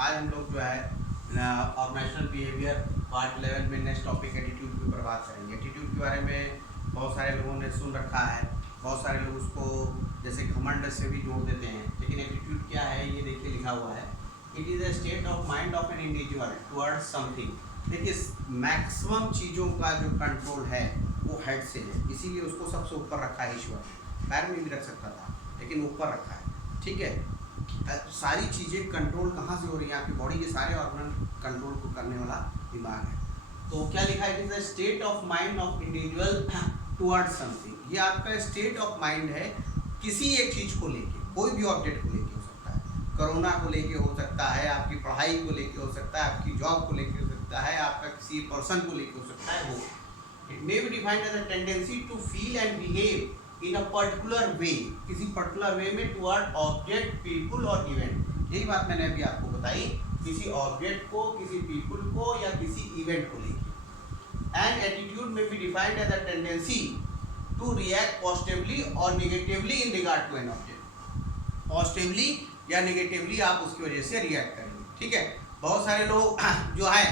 आज हम लोग जो है ऑर्गेनाइजेशनल बिहेवियर पार्ट 11 में नेक्स्ट टॉपिक एटीट्यूड के ऊपर बात करेंगे। एटीट्यूड के बारे में बहुत सारे लोगों ने सुन रखा है, बहुत सारे लोग उसको जैसे घमंड से भी जोड़ देते हैं, लेकिन एटीट्यूड क्या है ये देखिए लिखा हुआ है, it is a state of mind of an individual towards something. देखिए मैक्सिमम चीज़ों का जो कंट्रोल है वो हेड से है, इसीलिए उसको सबसे ऊपर रखा है ईश्वर। पैर में भी रख सकता था लेकिन ऊपर रखा है, ठीक है। सारी चीज़ें कंट्रोल कहाँ से हो रही हैं? आपकी बॉडी के सारे ऑर्गन कंट्रोल को करने वाला दिमाग है। तो क्या लिखा है? It is a state of mind of individual towards something. ये आपका स्टेट ऑफ माइंड है किसी एक चीज़ को लेके, कोई भी ऑब्जेक्ट को लेके हो सकता है, कोरोना को लेके हो सकता है, आपकी पढ़ाई को लेके हो सकता है, आपकी जॉब को लेके हो सकता है, आपका किसी पर्सन को लेके हो सकता है। वो it may be defined as a tendency to feel and behave in a particular way, किसी पर्टिकुलर वे में टुवर्ड ऑब्जेक्ट, पीपुल और इवेंट। यही बात मैंने अभी आपको बताई, किसी ऑब्जेक्ट को, किसी पीपुल को या किसी इवेंट को लेके। एंड एटीट्यूड में be defined as a tendency to react positively और negatively in regard to an object. Positively या नेगेटिवली आप उसकी वजह से रिएक्ट करेंगे, ठीक है। बहुत सारे लोग जो है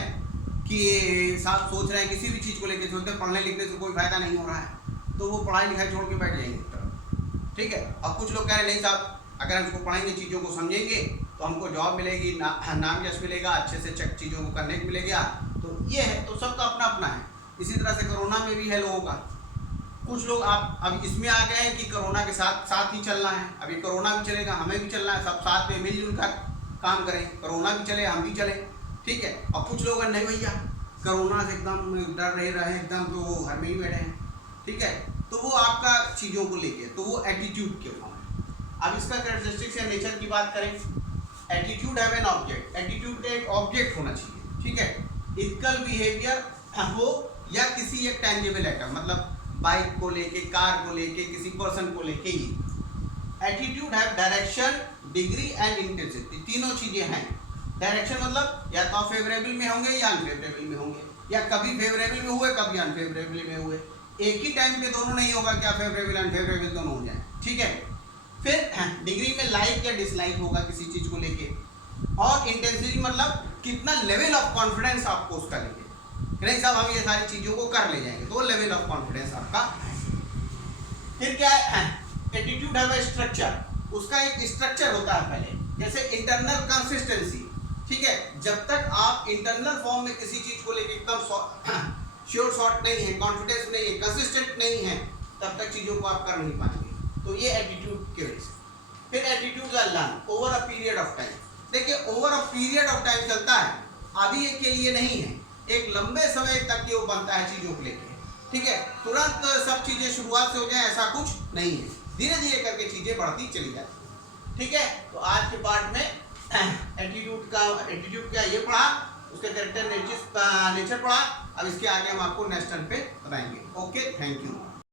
कि साफ सोच रहे हैं, किसी भी चीज़ को लेकर सोचते हैं पढ़ने लिखने से कोई फायदा नहीं हो रहा है, तो वो पढ़ाई लिखाई छोड़ के बैठ जाएंगे तरफ, ठीक है। अब कुछ लोग कह रहे हैं नहीं साहब, अगर हम इसको पढ़ेंगे, चीज़ों को समझेंगे तो हमको जॉब मिलेगी, नाम यश मिलेगा, अच्छे से चेक चीज़ों को करने को मिलेगा। तो ये है, तो सबका अपना अपना है। इसी तरह से कोरोना में भी है लोगों का। कुछ लोग आप अब इसमें आ गए हैं कि कोरोना के साथ साथ ही चलना है, अभी कोरोना भी चलेगा, हमें भी चलना है, सब साथ में मिलजुल कर काम करें, कोरोना भी चले हम भी चले, ठीक है। और कुछ लोग नहीं भैया कोरोना से एकदम डर रहे एकदम, तो घर में ही बैठे हैं, ठीक है। तो वो आपका चीज़ों को लेके, तो वो एटीट्यूड के फॉर्म है। अब इसका कैरेक्टरिस्टिक्स या नेचर की बात करें, attitude have an object, attitude का एक ऑब्जेक्ट होना चाहिए, ठीक है। इथिकल बिहेवियर हो या किसी एक टेंजिबल आइटम, मतलब बाइक को लेके, कार को लेके, किसी पर्सन को लेके ही। Attitude have direction, degree and intensity, तीनों चीज़ें हैं। डायरेक्शन मतलब या तो फेवरेबल में होंगे या अनफेवरेबल में होंगे, या कभी फेवरेबल में हुए कभी अनफेवरेबल में हुए, एक ही टाइम पे दोनों नहीं होगा, क्या फेवरेबल अनफेवरेबल दोनों हो जाए, ठीक है। फिर डिग्री में लाइक या डिसलाइक होगा किसी चीज़ को लेके, और इंटेंसिटी मतलब कितना लेवल ऑफ कॉन्फिडेंस आपको उसका लेके, नहीं साहब हम ये सारी चीज़ों को कर ले जाएंगे, तो लेवल ऑफ कॉन्फिडेंस आपका है। फिर क्या है? एटीट्यूड है वह स्ट्रक्चर, उसका एक स्ट्रक्चर होता है पहले, जैसे इंटरनल कंसिस्टेंसी, ठीक है। जब तक आप इंटरनल फॉर्म में किसी चीज़ को लेके एकदम श्योर शॉर्ट नहीं है, कॉन्फिडेंस नहीं है, कंसिस्टेंट नहीं है, तब तक चीज़ों को आप कर नहीं पाएंगे। तो ये एटीट्यूड की वजह से। फिर एटीट्यूड का learn over a period of time. देखिए over a period of time चलता है, अभी एक के लिए नहीं है, एक लंबे समय तक ये वो बनता है चीज़ों को लेके, ठीक है। तुरंत सब चीज़ें शुरुआत से हो जाए ऐसा कुछ नहीं है, धीरे धीरे करके चीज़ें बढ़ती चली जाती है, ठीक है। तो आज के पार्ट में एटीट्यूड का ये पढ़ा, उसके कैरेक्टर नेचर पढ़ा। अब इसके आगे हम आपको नेक्स्ट टर्न पे बताएंगे। Okay, thank you.